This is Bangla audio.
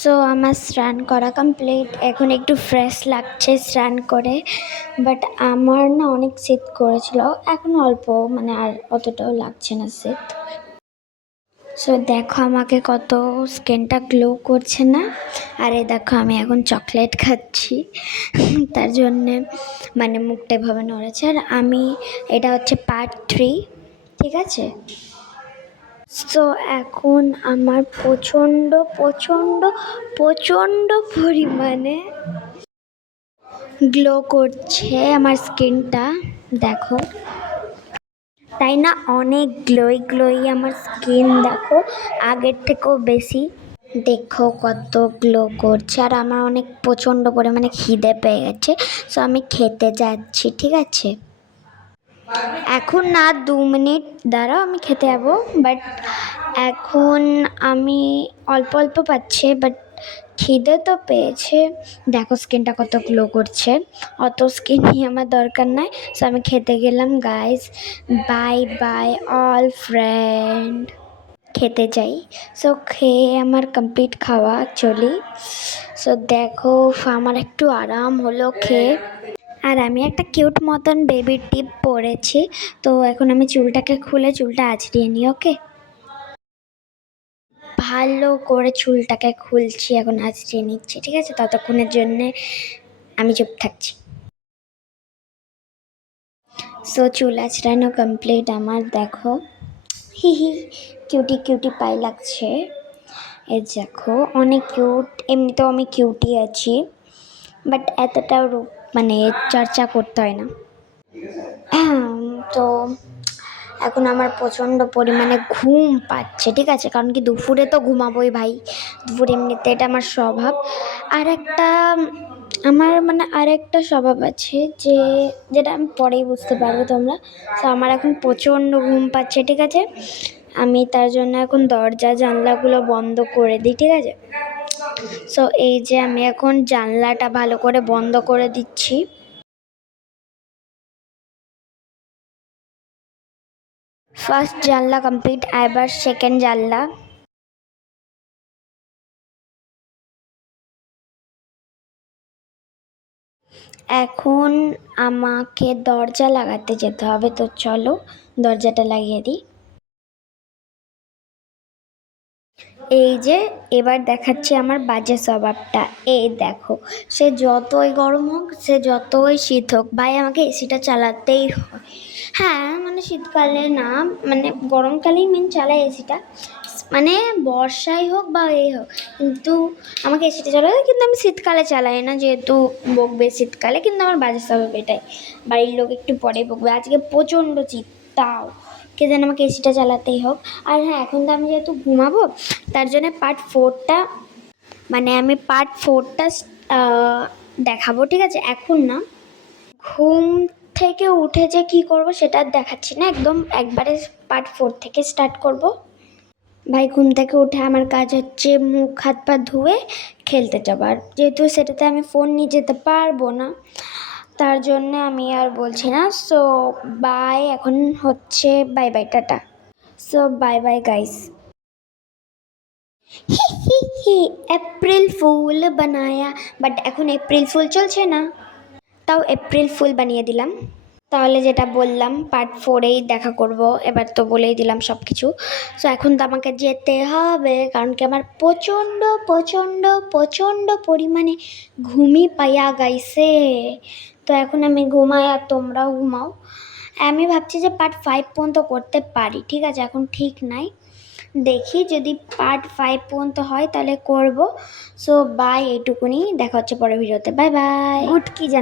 সো আমার স্নান করা কমপ্লিট। এখন একটু ফ্রেশ লাগছে স্নান করে, বাট আমার না অনেক শীত করেছিল, এখন অল্প মানে আর অতটাও লাগছে না শীত। সো দেখো আমাকে কত স্কিনটা গ্লো করছে না। আর এই দেখো আমি এখন চকলেট খাচ্ছি তার জন্যে মানে মুখটা এভাবে নড়েছে। আর আমি এটা হচ্ছে পার্ট 3, ঠিক আছে। সো এখন আমার প্রচণ্ড প্রচণ্ড প্রচণ্ড পরিমাণে গ্লো করছে আমার স্কিনটা, দেখো তাই না? অনেক গ্লোই আমার স্কিন, দেখো আগের থেকেও বেশি। দেখো কত গ্লো করছে। আর আমার অনেক প্রচণ্ড পরিমাণে খিদে পেয়ে গেছে, সো আমি খেতে যাচ্ছি, ঠিক আছে। এখন না 2 মিনিট দাঁড়াও, আমি খেতে যাবো। বাট এখন আমি অল্প অল্প পাচ্ছে, বাট খিদে তো পেয়েছে। দেখো স্কিনটা কত গ্লো করছে, অত স্কিন নিয়ে আমার দরকার নাই। সো আমি খেতে গেলাম guys. Bye bye all friend, খেতে যাই। সো খেয়ে আমার কমপ্লিট খাওয়া চলি। সো দেখো আমার একটু আরাম হলো খেয়ে। আর আমি একটা কিউট মতন বেবির টিপ পরেছি, তো এখন আমি চুলটাকে খুলে চুলটা আঁচড়িয়ে নিই, ওকে। ভালো করে চুলটাকে খুলছি, এখন আঁচড়িয়ে নিচ্ছি, ঠিক আছে। ততক্ষণের জন্যে আমি চুপ থাকছি। সো চুল আঁচড়ানো কমপ্লিট আমার, দেখো হি কিউটি কিউটি পাই লাগছে। এই দেখো অনেক কিউট, এমনিতেও আমি কিউটি আছি, বাট এতটাও মানে চর্চা করতে হয় না। তো এখন আমার প্রচণ্ড পরিমাণে ঘুম পাচ্ছে, ঠিক আছে। কারণ কি দুপুরে তো ঘুমাবোই ভাই, দুপুরে এমনিতে এটা আমার স্বভাব। আর একটা স্বভাব আছে যেটা আমি পরেই বুঝতে পারবো তোমরা। তো আমার এখন প্রচণ্ড ঘুম পাচ্ছে, ঠিক আছে। আমি তার জন্য এখন দরজা জানলাগুলো বন্ধ করে দিই, ঠিক আছে। সো এই যে আমি এখন জানলাটা ভালো করে বন্ধ করে দিচ্ছি। ফার্স্ট জানলা কমপ্লিট, এবার সেকেন্ড জানলা। এখন আমাকে দরজা লাগাতে যেতে হবে, তো চলো দরজাটা লাগিয়ে দিই। এই যে এবার দেখাচ্ছি আমার বাজে স্বভাবটা। এই দেখো, সে যতই গরম হোক, সে যতই শীত হোক, ভাই আমাকে এসিটা চালাতেই হয়। হ্যাঁ মানে শীতকালে না, মানে গরমকালেই মেন চালাই এসিটা, মানে বর্ষাই হোক বা এই হোক, কিন্তু আমাকে এসিটা চালাতে হয়। কিন্তু আমি শীতকালে চালাই না, যেহেতু বকবে শীতকালে, কিন্তু আমার বাজে স্বভাব এটাই। বাড়ির লোক একটু পরে বকবে, আজকে প্রচণ্ড শীত, তাও কে যেন আমাকে এসিটা চালাতেই হোক। আর হ্যাঁ, এখন তো আমি যেহেতু ঘুমাবো, তার জন্য আমি পার্ট 4টা দেখাবো, ঠিক আছে। এখন না, ঘুম থেকে উঠে যে কী করবো সেটা দেখাচ্ছি না, একদম একবারে পার্ট 4 থেকে স্টার্ট করব। ভাই ঘুম থেকে উঠে আমার কাজ হচ্ছে মুখ হাত পা ধুয়ে খেলতে যাবার, যেহেতু সেটাতে আমি ফোন নিয়ে যেতে পারবো না, তার জন্য আমি আর বলছি না। সো বাই, এখন হচ্ছে bye bye, tata. So bye bye guys. April fool বানায়া, বাট এখন এপ্রিল ফুল চলছে না, তাও এপ্রিল ফুল বানিয়ে দিলাম। তাহলে যেটা বললাম পার্ট 4এই দেখা করব, এবার তো বলেই দিলাম সব কিছু। সো এখন তো আমাকে যেতে হবে, কারণ কি আমার প্রচণ্ড প্রচণ্ড প্রচণ্ড পরিমাণে ঘুমই পাইয়া গাইছে। তো এখন আমি ঘুমাই আর তোমরাও ঘুমাও। আমি ভাবছি যে পার্ট 5 পর্যন্ত করতে পারি, ঠিক আছে। এখন ঠিক নাই, দেখি যদি পার্ট 5 পর্যন্ত হয় তাহলে করব। সো বাই, এইটুকুনি, দেখা হচ্ছে পরের ভিডিওতে। Bye bye. গুড কি জান